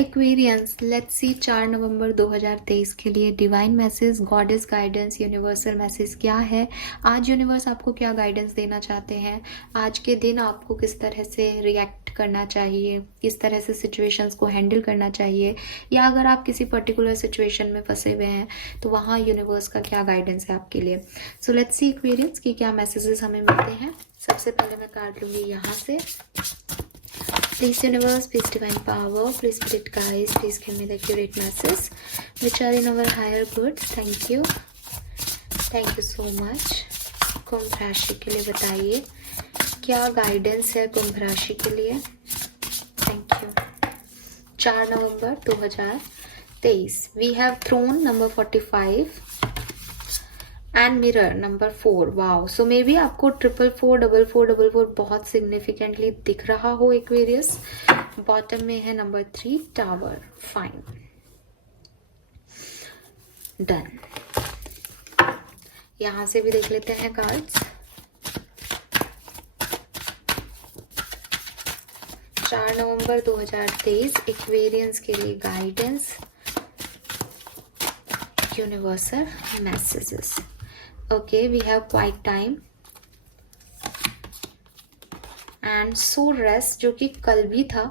Aquarians, let's see 4 November 2023 के लिए divine message, goddess guidance, universal message क्या है। आज यूनिवर्स आपको क्या गाइडेंस देना चाहते हैं, आज के दिन आपको किस तरह से रिएक्ट करना चाहिए, किस तरह से सिचुएशंस को हैंडल करना चाहिए, या अगर आप किसी पर्टिकुलर सिचुएशन में फंसे हुए हैं तो वहाँ यूनिवर्स का क्या गाइडेंस है आपके लिए। सो लेट्स सी एक्वेरियंस की क्या मैसेजेस हमें मिलते हैं। सबसे पहले मैं कार्ड लूँगी यहाँ से। Please universe, please divine power, please spirit guides, please give me the accurate message which are in our higher good. Thank you so much. कुंभ राशि के लिए बताइए क्या गाइडेंस है कुंभ राशि के लिए। Thank you. 4 November 2023 we have thrown number 45 and mirror number 4। Wow, so maybe आपको 444 बहुत सिग्निफिकेंटली दिख रहा हो एक्वेरियस। बॉटम में है नंबर 3 टावर। Fine, done. यहां से भी देख लेते हैं कार्ड्स। 4 नवंबर 2023 एक्वेरियंस के लिए guidance, universal messages. Okay, we have quiet time and so rest जो कि कल भी था।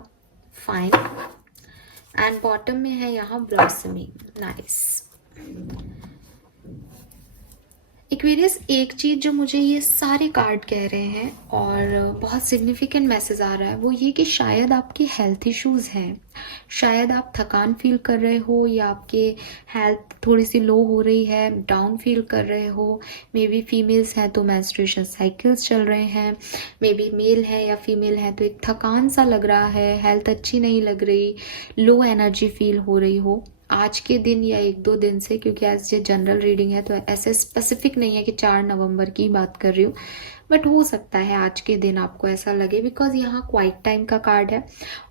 फाइन, एंड बॉटम में है यहाँ ब्लॉसमिंग। नाइस। एक्वेरियस, एक चीज़ जो मुझे ये सारे कार्ड कह रहे हैं और बहुत सिग्निफिकेंट मैसेज आ रहा है वो ये कि शायद आपके हेल्थ इश्यूज़ हैं, शायद आप थकान फील कर रहे हो या आपके हेल्थ थोड़ी सी लो हो रही है, डाउन फील कर रहे हो। मे बी फीमेल्स हैं तो मेंस्ट्रुएशन साइकिल्स चल रहे हैं, मे बी मेल है या फीमेल है तो एक थकान सा लग रहा है, हेल्थ अच्छी नहीं लग रही, लो एनर्जी फील हो रही हो आज के दिन या 1-2 दिन से, क्योंकि आज ये जनरल रीडिंग है तो ऐसे स्पेसिफिक नहीं है कि 4 नवंबर की बात कर रही हूँ, बट हो सकता है आज के दिन आपको ऐसा लगे बिकॉज यहाँ क्वाइट टाइम का कार्ड है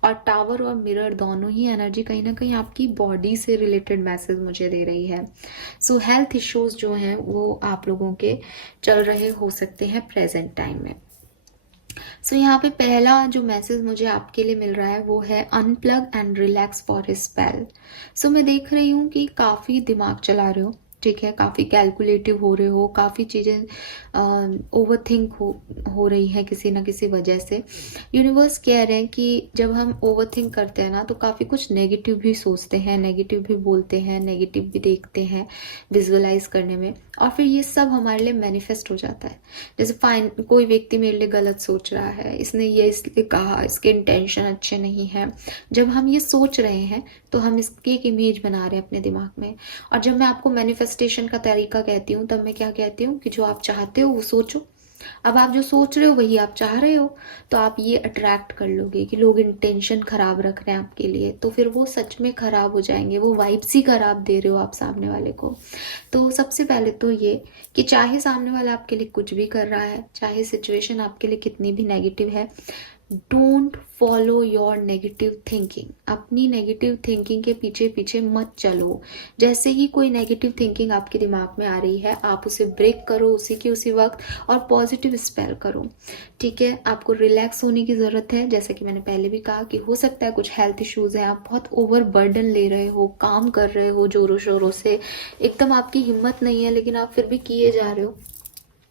और टावर और मिरर दोनों ही एनर्जी कहीं ना कहीं आपकी बॉडी से रिलेटेड मैसेज मुझे दे रही है। सो हेल्थ इश्यूज जो हैं वो आप लोगों के चल रहे हो सकते हैं प्रेजेंट टाइम में। सो यहाँ पे पहला जो मैसेज मुझे आपके लिए मिल रहा है वो है unplug and relax for a spell. So मैं देख रही हूँ कि काफ़ी दिमाग चला रहे हो, ठीक है, काफ़ी कैलकुलेटिव हो रहे हो, काफ़ी चीज़ें ओवर थिंक हो रही हैं किसी ना किसी वजह से। यूनिवर्स कह रहे हैं कि जब हम ओवर थिंक करते हैं ना तो काफ़ी कुछ नेगेटिव भी सोचते हैं, नेगेटिव भी बोलते हैं, नेगेटिव भी देखते हैं विजुअलाइज करने में, और फिर ये सब हमारे लिए मैनिफेस्ट हो जाता है। जैसे फाइन, कोई व्यक्ति मेरे लिए गलत सोच रहा है, इसने ये इसलिए कहा, इसके इंटेंशन अच्छे नहीं हैं। जब हम ये सोच रहे हैं तो हम इसकी एक इमेज बना रहे हैं अपने दिमाग में, और जब मैं आपको मैनिफेस्टेशन का तरीका कहती हूँ तब मैं क्या कहती हूँ कि जो आप चाहते हो वो सोचो। अब आप जो सोच रहे हो वही आप चाह रहे हो, तो आप ये अट्रैक्ट कर लोगे कि लोग इंटेंशन खराब रख रहे हैं आपके लिए, तो फिर वो सच में खराब हो जाएंगे, वो वाइब्स ही खराब दे रहे हो आप सामने वाले को। तो सबसे पहले तो ये कि चाहे सामने वाला आपके लिए कुछ भी कर रहा है, चाहे सिचुएशन आपके लिए कितनी भी नेगेटिव है, don't follow your negative thinking. अपनी नेगेटिव थिंकिंग के पीछे पीछे मत चलो। जैसे ही कोई नेगेटिव थिंकिंग आपके दिमाग में आ रही है आप उसे ब्रेक करो उसी के उसी वक्त और पॉजिटिव स्पेल करो, ठीक है। आपको रिलैक्स होने की ज़रूरत है, जैसे कि मैंने पहले भी कहा कि हो सकता है कुछ हेल्थ इश्यूज़ हैं, आप बहुत ओवर बर्डन ले रहे हो, काम कर रहे हो जोरों शोरों से, एकदम आपकी हिम्मत नहीं है लेकिन आप फिर भी किए जा रहे हो।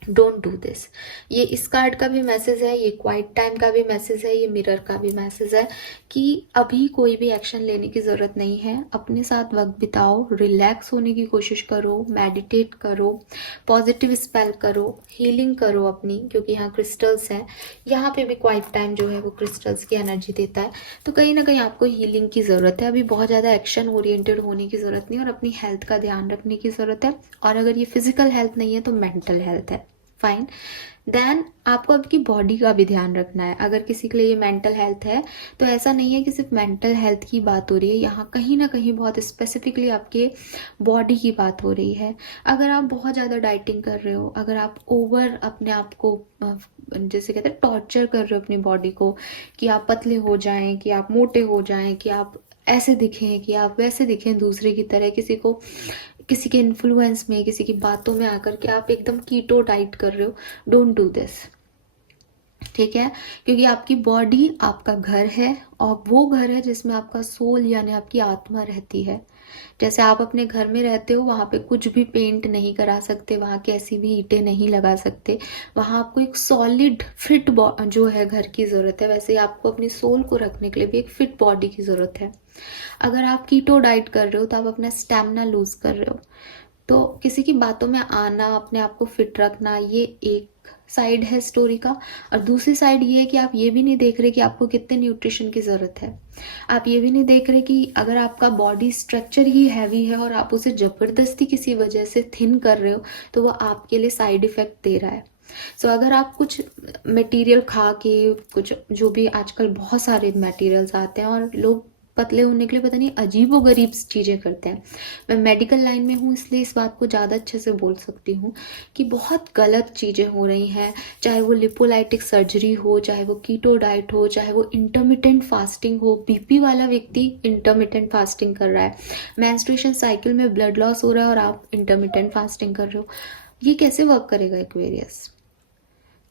Don't do this. ये इस कार्ड का भी मैसेज है, ये क्वाइट टाइम का भी मैसेज है, ये मिरर का भी मैसेज है कि अभी कोई भी एक्शन लेने की ज़रूरत नहीं है। अपने साथ वक्त बिताओ, रिलैक्स होने की कोशिश करो, मेडिटेट करो, पॉजिटिव स्पेल करो, हीलिंग करो अपनी, क्योंकि यहाँ क्रिस्टल्स हैं। यहाँ पे भी क्वाइट टाइम जो है वो क्रिस्टल्स की एनर्जी देता है, तो कहीं ना कहीं आपको हीलिंग की ज़रूरत है। अभी बहुत ज़्यादा एक्शन ओरिएंटेड होने की ज़रूरत नहीं और अपनी हेल्थ का ध्यान रखने की ज़रूरत है, और अगर ये फिजिकल हेल्थ नहीं है तो मेंटल हेल्थ है। फाइन, देन आपको आपकी बॉडी का भी ध्यान रखना है। अगर किसी के लिए ये मेंटल हेल्थ है तो ऐसा नहीं है कि सिर्फ मेंटल हेल्थ की बात हो रही है, यहाँ कहीं ना कहीं बहुत स्पेसिफिकली आपके बॉडी की बात हो रही है। अगर आप बहुत ज़्यादा डाइटिंग कर रहे हो, अगर आप ओवर अपने आप को जैसे कहते हैं टॉर्चर कर रहे हो अपनी बॉडी को कि आप पतले हो जाएं, कि आप मोटे हो जाएं, कि आप ऐसे दिखें, कि आप वैसे दिखें दूसरे की तरह, किसी के इन्फ्लुएंस में, किसी की बातों में आकर के आप एकदम कीटो डाइट कर रहे हो, डोंट डू दिस, ठीक है, क्योंकि आपकी बॉडी आपका घर है और वो घर है जिसमें आपका सोल यानी आपकी आत्मा रहती है। जैसे आप अपने घर में रहते हो, वहाँ पे कुछ भी पेंट नहीं करा सकते, वहाँ कैसी भी ईंटें नहीं लगा सकते, वहाँ आपको एक सॉलिड फिट जो है घर की ज़रूरत है। वैसे ही आपको अपनी सोल को रखने के लिए भी एक फिट बॉडी की ज़रूरत है। अगर आप कीटो डाइट कर रहे हो तो आप अपना स्टेमिना लूज कर रहे हो। तो किसी की बातों में आना, अपने आप को फिट रखना, ये एक साइड है स्टोरी का। और दूसरी साइड ये है कि आप ये भी नहीं देख रहे कि आपको कितने न्यूट्रिशन की ज़रूरत है। आप ये भी नहीं देख रहे कि अगर आपका बॉडी स्ट्रक्चर ही हैवी है और आप उसे ज़बरदस्ती किसी वजह से थिन कर रहे हो तो वो आपके लिए साइड इफ़ेक्ट दे रहा है। सो अगर आप कुछ मटेरियल खा के, कुछ जो भी आजकल बहुत सारे मटेरियल्स आते हैं और लोग पतले होने के लिए पता नहीं अजीबो गरीब चीज़ें करते हैं। मैं मेडिकल लाइन में हूँ इसलिए इस बात को ज़्यादा अच्छे से बोल सकती हूँ कि बहुत गलत चीज़ें हो रही हैं। चाहे वो लिपोलाइटिक सर्जरी हो, चाहे वो कीटो डाइट हो, चाहे वो इंटरमिटेंट फास्टिंग हो। बीपी वाला व्यक्ति इंटरमिटेंट फास्टिंग कर रहा है, मेंस्ट्रुएशन साइकिल में ब्लड लॉस हो रहा है और आप इंटरमिटेंट फास्टिंग कर रहे हो। ये कैसे वर्क करेगा एक्वेरियस?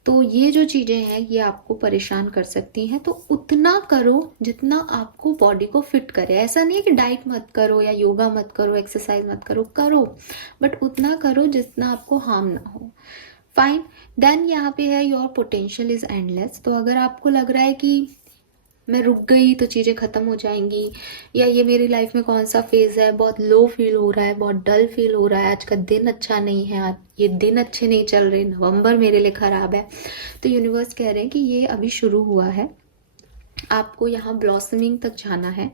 तो ये जो चीज़ें हैं ये आपको परेशान कर सकती हैं। तो उतना करो जितना आपको बॉडी को फिट करे। ऐसा नहीं है कि डाइट मत करो या योगा मत करो, एक्सरसाइज मत करो, करो, बट उतना करो जितना आपको हार्म ना हो। फाइन। देन यहाँ पे है योर पोटेंशियल इज एंडलेस। तो अगर आपको लग रहा है कि मैं रुक गई तो चीज़ें ख़त्म हो जाएंगी, या ये मेरी लाइफ में कौन सा फेज़ है, बहुत लो फील हो रहा है, बहुत डल फील हो रहा है, आज का दिन अच्छा नहीं है, आज ये दिन अच्छे नहीं चल रहे, नवंबर मेरे लिए ख़राब है, तो यूनिवर्स कह रहे हैं कि ये अभी शुरू हुआ है, आपको यहाँ ब्लॉसमिंग तक जाना है।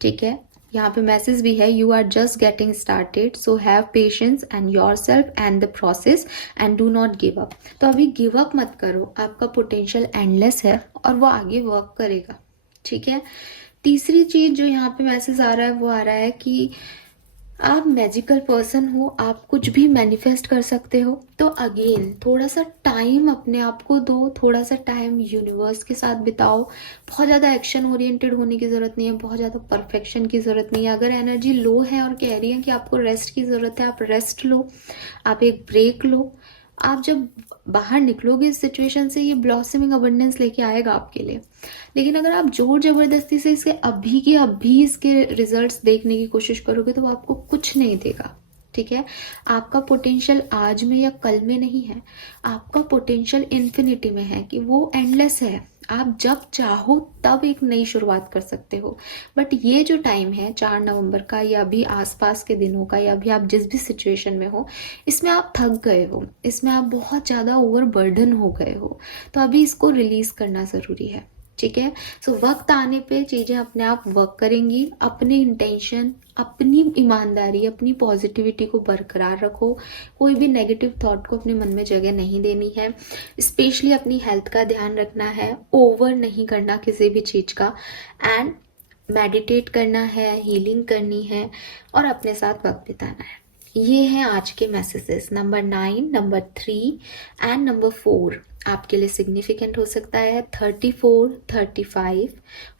ठीक है, यहाँ पे मैसेज भी है, you are just getting started, so have patience and yourself and the process and do not give up. तो अभी गिव अप मत करो, आपका पोटेंशियल एंडलेस है और वो आगे वर्क करेगा। ठीक है, तीसरी चीज जो यहाँ पे मैसेज आ रहा है वो आ रहा है कि आप मैजिकल पर्सन हो, आप कुछ भी मैनिफेस्ट कर सकते हो। तो अगेन थोड़ा सा टाइम अपने आप को दो, थोड़ा सा टाइम यूनिवर्स के साथ बिताओ। बहुत ज़्यादा एक्शन ओरिएंटेड होने की ज़रूरत नहीं है, बहुत ज़्यादा परफेक्शन की ज़रूरत नहीं है। अगर एनर्जी लो है और कह रही है कि आपको रेस्ट की ज़रूरत है, आप रेस्ट लो, आप एक ब्रेक लो। आप जब बाहर निकलोगे इस सिचुएशन से, ये ब्लॉसमिंग अबंडेंस लेके आएगा आपके लिए। लेकिन अगर आप जोर जबरदस्ती से इसके अभी के अभी इसके रिजल्ट्स देखने की कोशिश करोगे तो वो आपको कुछ नहीं देगा। ठीक है, आपका पोटेंशियल आज में या कल में नहीं है, आपका पोटेंशियल इन्फिनिटी में है कि वो एंडलेस है। आप जब चाहो तब एक नई शुरुआत कर सकते हो। बट ये जो टाइम है 4 नवंबर का, या अभी आसपास के दिनों का, या अभी आप जिस भी सिचुएशन में हो, इसमें आप थक गए हो, इसमें आप बहुत ज़्यादा ओवरबर्डन हो गए हो, तो अभी इसको रिलीज करना ज़रूरी है। ठीक है, सो वक्त आने पे चीज़ें अपने आप वर्क करेंगी। अपने इंटेंशन, अपनी ईमानदारी, अपनी पॉजिटिविटी को बरकरार रखो। कोई भी नेगेटिव थॉट को अपने मन में जगह नहीं देनी है। स्पेशली अपनी हेल्थ का ध्यान रखना है, ओवर नहीं करना किसी भी चीज़ का, एंड मेडिटेट करना है, हीलिंग करनी है और अपने साथ वक्त बिताना है। ये हैं आज के messages. Number 9, number 3 and number 4 आपके लिए सिग्निफिकेंट हो सकता है। 34, 35,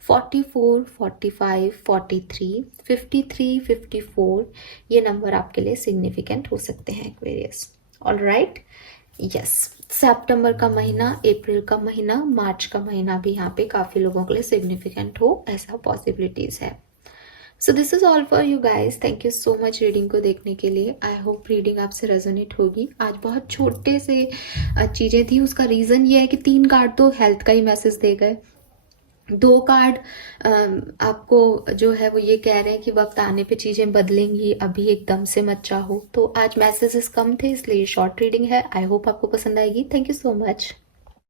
44, 45, 43, 53, 54 ये नंबर आपके लिए सिग्निफिकेंट हो सकते हैं एक्वेरियस। ऑलराइट, यस, सितंबर का महीना, अप्रैल का महीना, मार्च का महीना भी यहाँ पे काफ़ी लोगों के लिए सिग्निफिकेंट हो, ऐसा पॉसिबिलिटीज़ है। So this is all for you guys. Thank you so much reading को देखने के लिए। आई होप रीडिंग आपसे रेजोनेट होगी। आज बहुत छोटे से चीज़ें थी, उसका रीज़न ये है कि 3 कार्ड तो हेल्थ का ही मैसेज दे गए, 2 कार्ड आपको जो है वो ये कह रहे हैं कि वक्त आने पे चीज़ें बदलेंगी, अभी एकदम से मत चाहो। तो आज मैसेजेस कम थे इसलिए शॉर्ट रीडिंग है। आई होप आपको पसंद आएगी। Thank you so much.